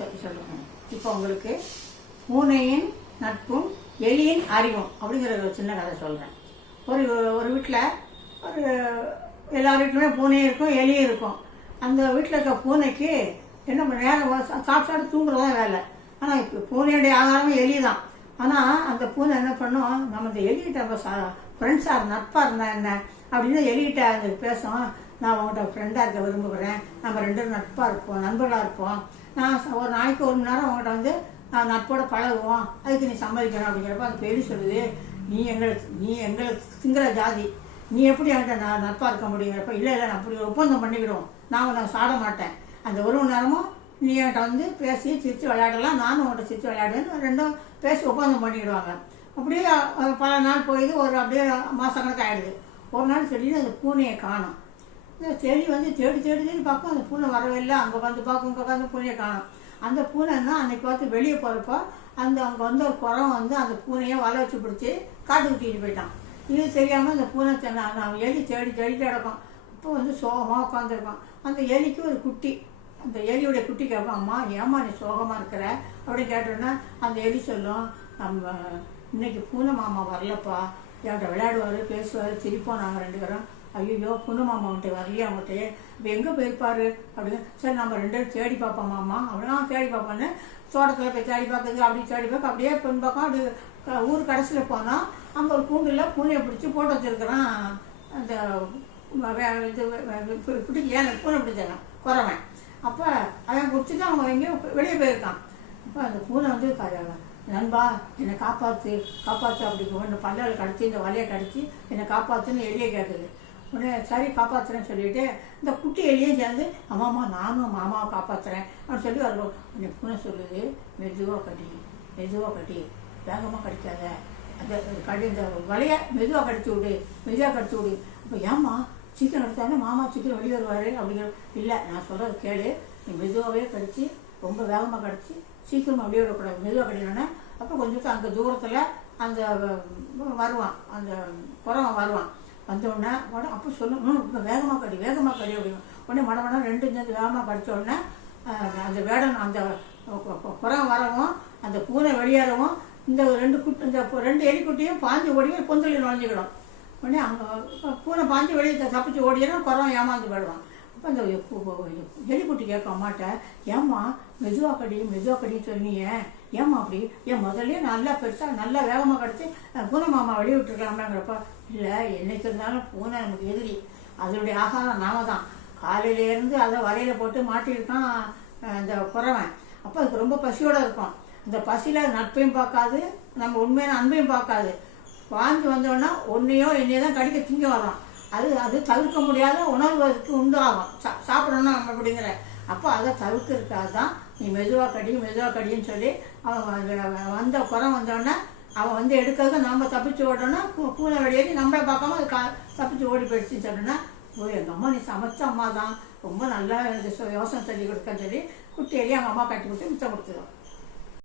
சொல்லி சொல்லுங்க இப்போ உங்களுக்கு பூனையின் நட்பும் எலியின் அறிவும் அப்படிங்கிற ஒரு சின்ன கதை சொல்கிறேன் ஒரு ஒரு வீட்டில் ஒரு எல்லா வீட்லையுமே பூனையும் இருக்கும் எலியும் இருக்கும். அந்த வீட்டில் இருக்க பூனைக்கு என்ன நேரம் சாப்பிட்டு சாப்பிட்டு வேலை. ஆனால் இப்போ பூனையுடைய ஆகாரமும் எலி தான் ஆனால் அந்த பூனை என்ன பண்ணும் நம்ம இந்த எலிகிட்ட சா ஃப்ரெண்ட்ஸாக நட்பாக இருந்தா என்ன அப்படின்னு எலிகிட்ட அது பேசும். நான் உங்கள்கிட்ட ஃப்ரெண்டாக இருக்க விரும்புகிறேன். நம்ம ரெண்டு நட்பாக இருப்போம் நண்பர்களாக இருப்போம். நான் ஒரு நாளைக்கு ஒரு மணி நேரம் உங்கள்கிட்ட வந்து நான் நட்போட பழகுவோம். அதுக்கு நீ சம்மதிக்கணும் அப்படிங்கிறப்ப அந்த பெரிய சொல்லுது. நீ எங்களுக்கு நீ எங்களுக்கு திங்கிற ஜாதி. நீ எப்படி என்கிட்ட நான் நட்பாக இருக்க முடியுங்கிறப்ப இல்லை இல்லை நான் அப்படி ஒப்பந்தம் பண்ணிக்கிடுவோம். நான் உன்னை சாட மாட்டேன். அந்த ஒரு மணி நேரமும் நீ என்கிட்ட வந்து பேசி சிரித்து விளையாடலாம். நானும் உங்கள்கிட்ட சிரித்து விளையாடுவேன்னு ரெண்டும் பேசி ஒப்பந்தம் பண்ணிக்கிடுவாங்க. அப்படியே பல நாள் போயிது. ஒரு அப்படியே மாதம் ஆகிடுது ஒரு நாள் திடீர்னு அந்த பூனையை காணும். இந்த செடி வந்து தேடி தேடி பார்க்கும் அந்த பூனை வரவே இல்லை. அங்கே வந்து பார்க்கும் இங்கே வந்து பூனையை காணும். அந்த பூனைன்னா அன்றைக்கி அன்னைக்கு பார்த்து வெளியே போகிறப்போ அந்த அங்கே வந்து ஒரு குரம் வந்து அந்த பூனையை வலை வச்சு பிடிச்சி காட்டுக்கு தூக்கிட்டு போயிட்டான். இது தெரியாமல் அந்த பூனை தே- நான் எலி தேடி தேடி கிடக்கும் இப்போ வந்து சோகமாக உட்காந்துருக்கோம் அந்த எலிக்கு ஒரு குட்டி. அந்த எலியுடைய குட்டி கேட்பான் அம்மா ஏம்மா நீ சோகமாக இருக்கிற? அப்படின்னு கேட்டோன்னா அந்த எலி சொல்லும். நம்ம இன்னைக்கு பூனை மாமா வரலப்பா. என்கிட்ட விளையாடுவார் பேசுவார் சிரிப்போம் நாங்கள் ரெண்டு பேரும். ஐயோ புண்ணு மாமா வந்துட்டு வரலையே அவங்ககிட்ட இப்போ எங்கே போயிருப்பாரு? அப்படின்னு சரி நம்ம ரெண்டு பேரும் தேடி பார்ப்போம் மாமா. அப்படின்னா தேடி பார்ப்போன்னு தோட்டத்தில் போய் தேடி பார்க்குறது அப்படி தேடி பார்க்க அப்படியே பெண் பக்கம் அப்படி ஊர் கடைசியில் போனால் அங்கே ஒரு கூண்டில் பூனையை பிடிச்சி போட்டு வச்சிருக்கிறான். அந்த வே- இது பிடிக்க ஏன் பூனை பிடிச்சிருக்கான் குறவன். அப்போ அவன் தான் அவங்க எங்கேயோ வெளியே போயிருக்கான். அப்போ அந்த பூனை வந்து நண்பா என்னை காப்பாற்று காப்பாற்று அப்படி ஒன்று பல்லால் கடிச்சு இந்த வலையை கடிச்சு என்னை காப்பாற்றுன்னு எளிய கேட்குது உடனே சரி காப்பாற்றுறேன்னு சொல்லிட்டு இந்த குட்டி எலியும் சேர்ந்து அம்மாம்மா நானும் மாமாவை காப்பாற்றுறேன் அப்படின்னு சொல்லி வருவோம் கொஞ்சம் பூனை சொல்லுது. மெதுவாக கடி மெதுவாக கடி வேகமாக கடிக்காத. அந்த கடி இந்த வலையை மெதுவாக கடிச்சு விடு மெதுவாக கடிச்சு விடு. அப்போ ஏம்மா சீக்கிரம் எடுத்தானே மாமா சீக்கிரம் வெளியே வருவார்? அப்படிங்கிற இல்லை நான் சொல்கிறது கேளு. நீ மெதுவாகவே கடிச்சு ரொம்ப வேகமாக கடிச்சு சீக்கிரமாக வெளியே விடக்கூடாது மெதுவாக கடினோடனே அப்போ கொஞ்சம் அந்த தூரத்தில் அந்த வருவான். அந்த குரவன் வருவான். வந்தோடனே உடனே அப்போ சொல்லும் இப்போ வேகமாக கடி வேகமாக கடி அப்படின்னு. உடனே மட மடம் ரெண்டு சேர்ந்து வேகமாக கடிச்ச உடனே அந்த வேடன் அந்த குரம் வரவும் அந்த பூனை வெளியேறவும் இந்த ரெண்டு குட்டி இந்த ரெண்டு எலிக்குட்டியும் பாஞ்சு ஓடி பொந்தலில் நுழைஞ்சிக்கிடும். உடனே அங்கே பூனை பாஞ்சு வெளியே தப்பிச்சு ஓடினா குரம் ஏமாந்து போயிடுவான். அப்போ அந்த கு- எலிக்குட்டி கேட்க மாட்டேன் ஏம்மா மெதுவாக கடி மெதுவாக கடின்னு சொன்னீங்க ஏம்மா அப்படி ஏன் முதல்ல நல்லா பெருசாக நல்லா வேகமாக கிடச்சி பூனை மாமா வெளியே விட்டுருக்கலாமாங்கிறப்ப இல்லை என்னைக்கு இருந்தாலும் பூனை நமக்கு எதிரி அதனுடைய ஆகாரம் நாம தான் காலையிலேருந்து அதை வலையில் போட்டு மாட்டியிருக்கான் அஹ், அந்த குறவன் அப்போ அதுக்கு ரொம்ப பசியோடு இருக்கும் அந்த பசியில் நட்பையும் பார்க்காது நம்ம உண்மையான அன்பையும் பார்க்காது வாழ்ந்து வந்தோன்னா ஒன்றையோ என்னையோ தான் கடிக்க திங்க வரும் அது அது தவிர்க்க முடியாத உணர்வு அதுக்கு உண்டாகும். சா சாப்பிடணும் அப்படிங்கிற. அப்போ அதை தவிர்க்கிறதுக்காக தான் நீ மெதுவாக கடி மெதுவாக கடின்னு சொல்லி அவன் வந்த குறம் வந்தோடனே அவன் வந்து எடுக்கிறதுக்கு நம்ம தப்பிச்சு ஓடணும்னா பூனை வெளியேறி நம்மளை பார்க்காம அது கா தப்பிச்சு ஓடி போயிடுச்சுன்னு சொன்னோன்னா ஓ எங்கள் அம்மா நீ சமைச்ச அம்மா தான் ரொம்ப நல்லா யோசனை சொல்லி கொடுக்கன்னு சொல்லி குட்டியிலேயே அவங்க அம்மா கட்டி கொடுத்து மிச்சம் கொடுத்துருவோம்